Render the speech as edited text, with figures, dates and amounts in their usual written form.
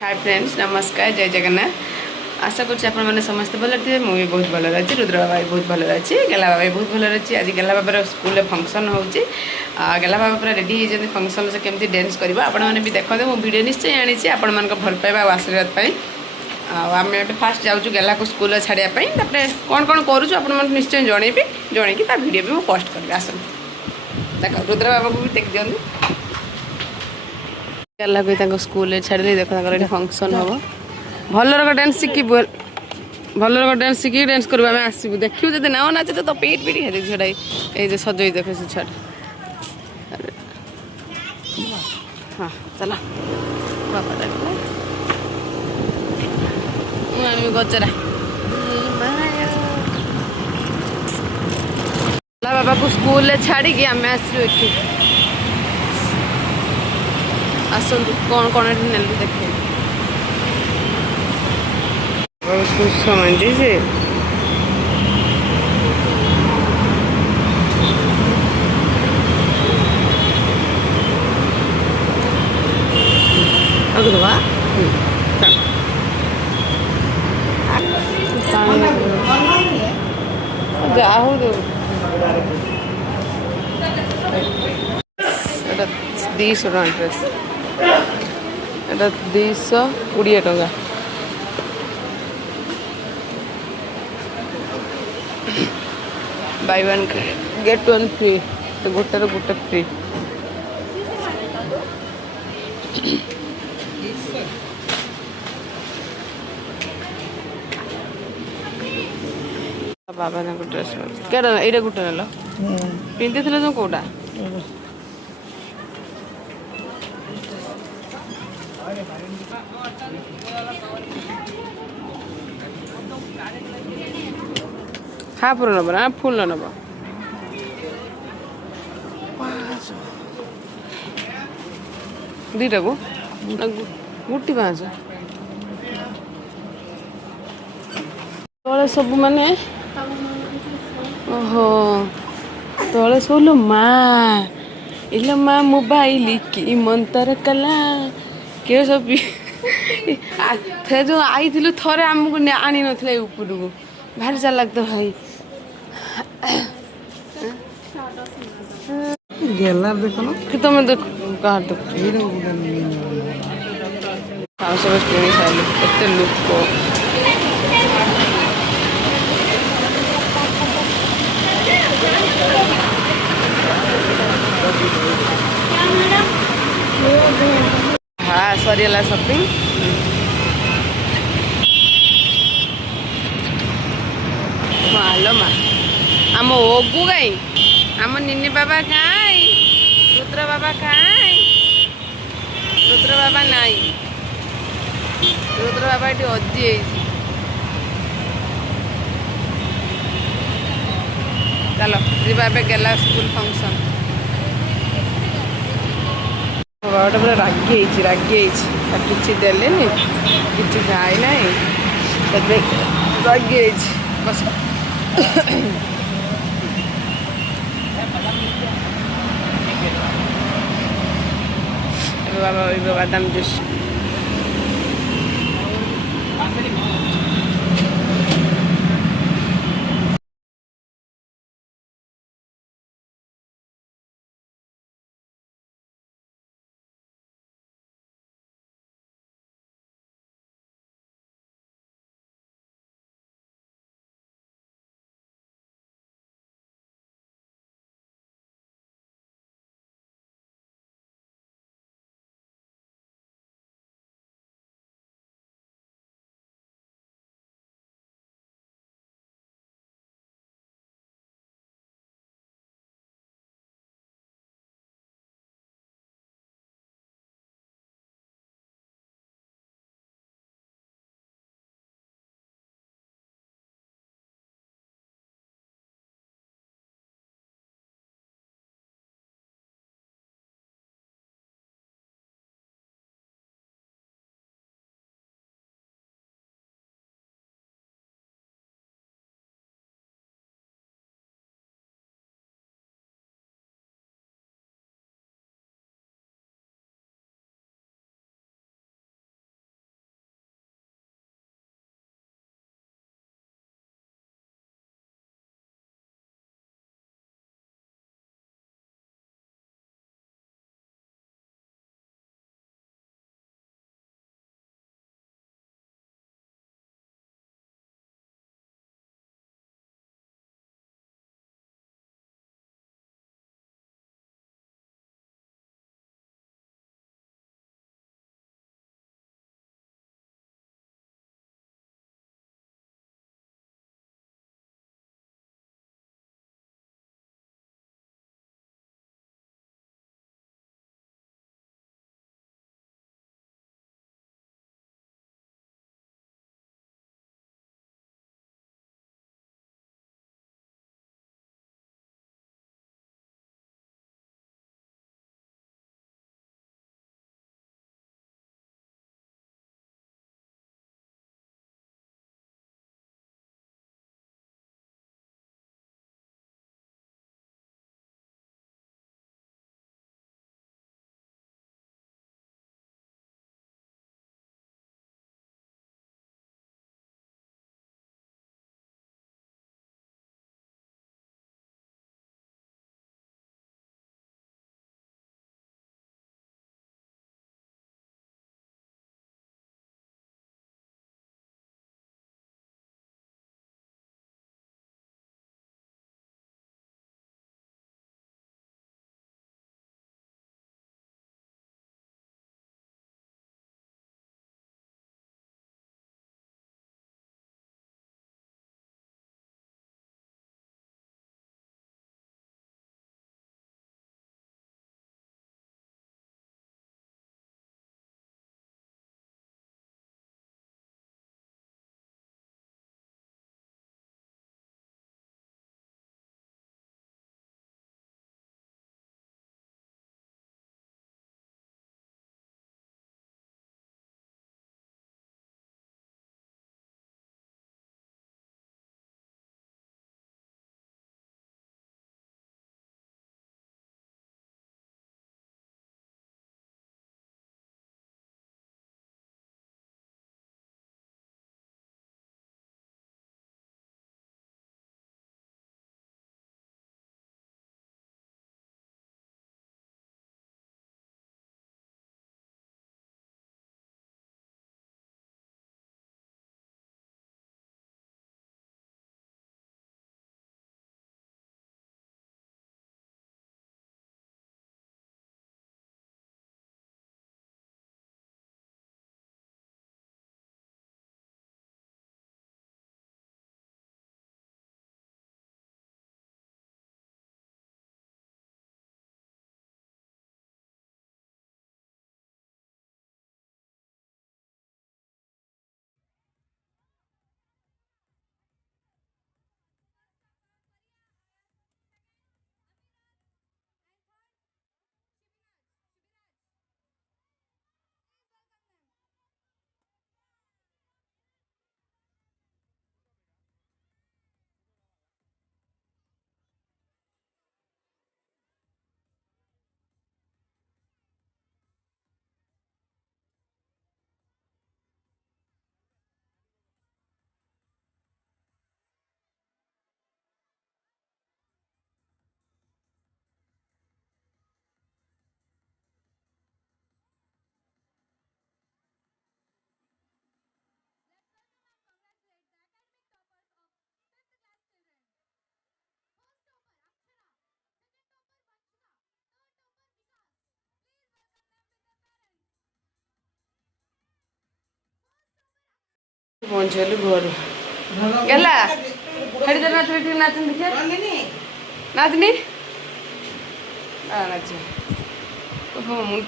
hi friends नमस्कार जय जगन्नाथ आशा कर समस्त भल थे मुझे बहुत भल रही रुद्र बाबा भी बहुत भल रही गेला बाबा भी बहुत भल रही आज गेला बाबार स्कूल फंक्शन हो गेला बाबा पूरा रेडी होती फंक्शन से केमती डांस कर आपने भी देखते मुझे वीडियो निश्चय आनी आपण मान भल पाइबा और आशीर्वाद आम फास्ट जाऊँ गेला को स्कूल छाड़ापी कौन कौन करूँ निश्चय जनइबी जनईकि वीडियो भी मुझे पोस्ट करी आस देख रुद्र बाबा को भी देख दिखाँ गेला को स्कूल छाड़ी देख फंक्शन हम भल डांस शिखी भल डांस शिखी डांस कर आसबू देखू जब ना नाचे तो पेट पीट है झीटा ये सजई देख से छुआ हाँ चल बाबा गजरा बाबा को स्कूल छाड़ी आम आसलु ये आसतु कौन कौन ने देखे बहुत खुश समझी से जाहू दो 200 ड्रेस এটা 220 टंका by one get one free गोटे गोटे फ्री बाबा ड्रेस केटा ये गोटे नेल पिंधि जो कौटा हाफ रो नब ना फुल नब दीटा को गुटी 5 तले सब माने ओहो तले सब लो माँ इला माँ मोबाइल की मंतर कला के सब थे जो आई थी थरे आमको आनी नथिले ऊपर को भारी चल लगता भाई गेला देखो ना कि तुम देख कहाँ देख सब किणी सारे एत लोक हाँ सरीगला शॉपिंग मालो मा आम ओगु गाई आम निनी बाबा काई रुद्र बाबा काई रुद्र बाबा नाई रुद्र बाबा ये अजी चलो जीवा गेला स्कूल फंक्शन बाबाटा पूरा रागी किसी देले कि खाई ना रागी बस बाबा बादाम जूस ପହଞ୍ଚିଗଲୁ ଘରୁ ଗଲା ହେଠି ତ ନାଚ ଟିକେ ନାଚନି ଦେଖିଆ ନାଚନି ନାଚ ମୁଁ